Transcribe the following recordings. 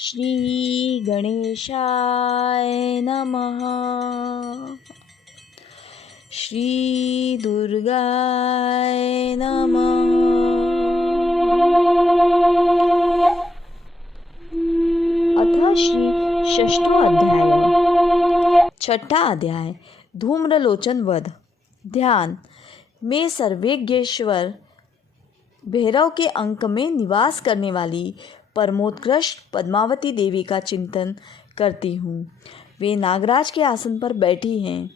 श्री गणेशाय नमः। श्री दुर्गाय नमः। अथ श्री षष्ठो अध्याय। छठा अध्याय धूम्रलोचन वध। ध्यान में सर्वेज्ञेश्वर भैरव के अंक में निवास करने वाली परमोत्कृष्ट पद्मावती देवी का चिंतन करती हूँ। वे नागराज के आसन पर बैठी हैं।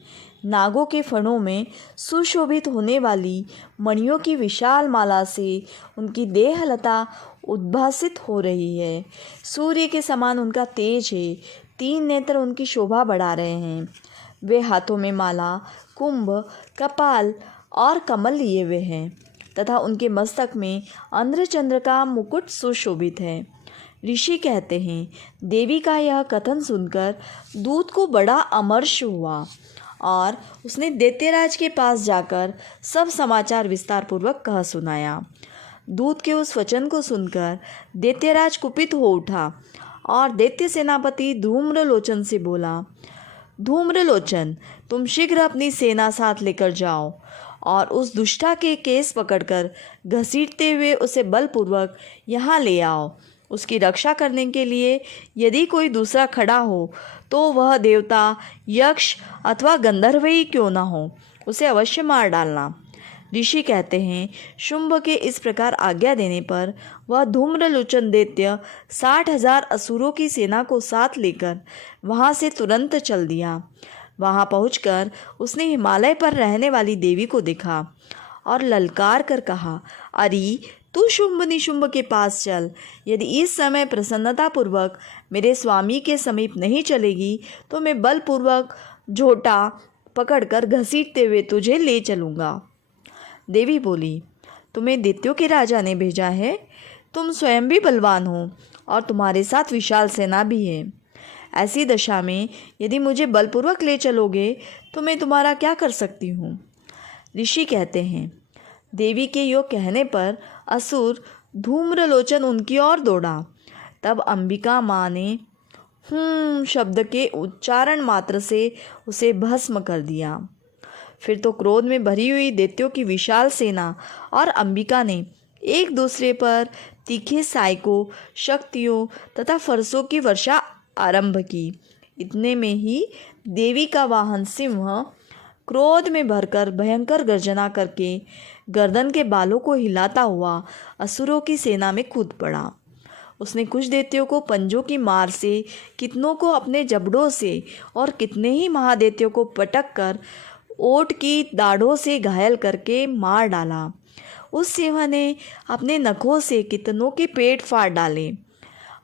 नागों के फणों में सुशोभित होने वाली मणियों की विशाल माला से उनकी देहलता उद्भासित हो रही है। सूर्य के समान उनका तेज है। 3 नेत्र उनकी शोभा बढ़ा रहे हैं। वे हाथों में माला, कुंभ, कपाल और कमल लिए हुए हैं तथा उनके मस्तक में अंध्रचंद्र का मुकुट सुशोभित है। ऋषि कहते हैं, देवी का यह कथन सुनकर दूत को बड़ा अमर्ष हुआ और उसने दैत्यराज के पास जाकर सब समाचार विस्तार पूर्वक कह सुनाया। दूत के उस वचन को सुनकर दैत्यराज कुपित हो उठा और दैत्य सेनापति धूम्रलोचन से बोला, धूम्रलोचन, तुम शीघ्र अपनी सेना साथ लेकर जाओ और उस दुष्टा के केस पकड़कर घसीटते हुए उसे बलपूर्वक यहाँ ले आओ। उसकी रक्षा करने के लिए यदि कोई दूसरा खड़ा हो तो वह देवता, यक्ष अथवा गंधर्व ही क्यों न हो, उसे अवश्य मार डालना। ऋषि कहते हैं, शुंभ के इस प्रकार आज्ञा देने पर वह धूम्रलोचन दैत्य 60,000 असुरों की सेना को साथ लेकर वहाँ से तुरंत चल दिया। वहाँ पहुंचकर उसने हिमालय पर रहने वाली देवी को देखा और ललकार कर कहा, अरे तू शुंभ निशुंभ के पास चल। यदि इस समय प्रसन्नतापूर्वक मेरे स्वामी के समीप नहीं चलेगी तो मैं बलपूर्वक झोटा पकड़कर घसीटते हुए तुझे ले चलूँगा। देवी बोली, तुम्हें दैत्यों के राजा ने भेजा है। तुम स्वयं भी बलवान हो और तुम्हारे साथ विशाल सेना भी है। ऐसी दशा में यदि मुझे बलपूर्वक ले चलोगे तो मैं तुम्हारा क्या कर सकती हूँ। ऋषि कहते हैं, देवी के यो कहने पर असुर धूम्रलोचन उनकी ओर दौड़ा। तब अंबिका माँ ने शब्द के उच्चारण मात्र से उसे भस्म कर दिया। फिर तो क्रोध में भरी हुई दैत्यों की विशाल सेना और अंबिका ने एक दूसरे पर तीखे सायकों, शक्तियों तथा फरसों की वर्षा आरंभ की। इतने में ही देवी का वाहन सिंह क्रोध में भरकर भयंकर गर्जना करके गर्दन के बालों को हिलाता हुआ असुरों की सेना में कूद पड़ा। उसने कुछ दैत्यों को पंजों की मार से, कितनों को अपने जबड़ों से और कितने ही महादैत्यों को पटक कर ओट की दाढ़ों से घायल करके मार डाला। उस सिंह ने अपने नखों से कितनों के पेट फाड़ डाले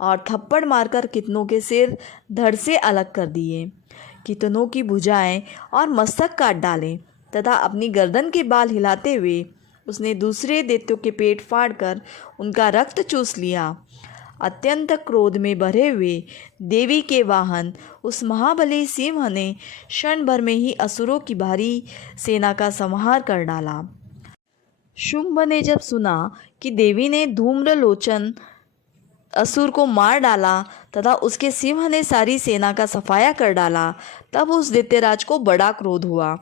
और थप्पड़ मारकर कितनों के सिर धड़ से अलग कर दिए। कितनों की भुजाएं और मस्तक काट डाले तथा अपनी गर्दन के बाल हिलाते हुए उसने दूसरे दैत्यों के पेट फाड़कर उनका रक्त चूस लिया। अत्यंत क्रोध में भरे हुए देवी के वाहन उस महाबली सिंह ने क्षण भर में ही असुरों की भारी सेना का संहार कर डाला। शुंभ ने जब सुना कि देवी ने धूम्रलोचन असुर को मार डाला तथा उसके सिंह ने सारी सेना का सफाया कर डाला, तब उस दैत्यराज को बड़ा क्रोध हुआ।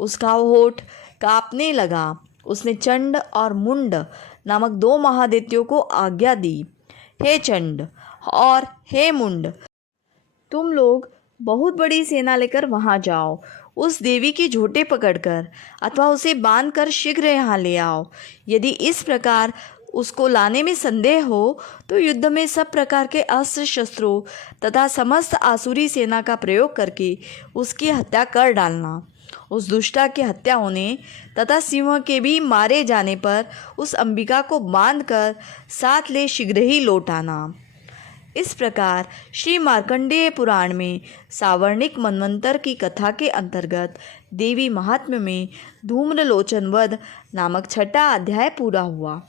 उसका होठ कांपने लगा। उसने चंड और मुंड नामक 2 महादैत्यों को आज्ञा दी, हे चंड और हे मुंड, तुम लोग बहुत बड़ी सेना लेकर वहाँ जाओ। उस देवी की झोटे पकड़कर अथवा उसे बांधकर शीघ्र यहाँ ले आओ। यदि इस प्रकार उसको लाने में संदेह हो तो युद्ध में सब प्रकार के अस्त्र शस्त्रों तथा समस्त आसुरी सेना का प्रयोग करके उसकी हत्या कर डालना। उस दुष्टा की हत्या होने तथा सिंह के भी मारे जाने पर उस अंबिका को बांधकर साथ ले शीघ्र ही लौट आना। इस प्रकार श्री मार्कंडेय पुराण में सावर्णिक मनवंतर की कथा के अंतर्गत देवी महात्म्य में धूम्रलोचन वध नामक छठा अध्याय पूरा हुआ।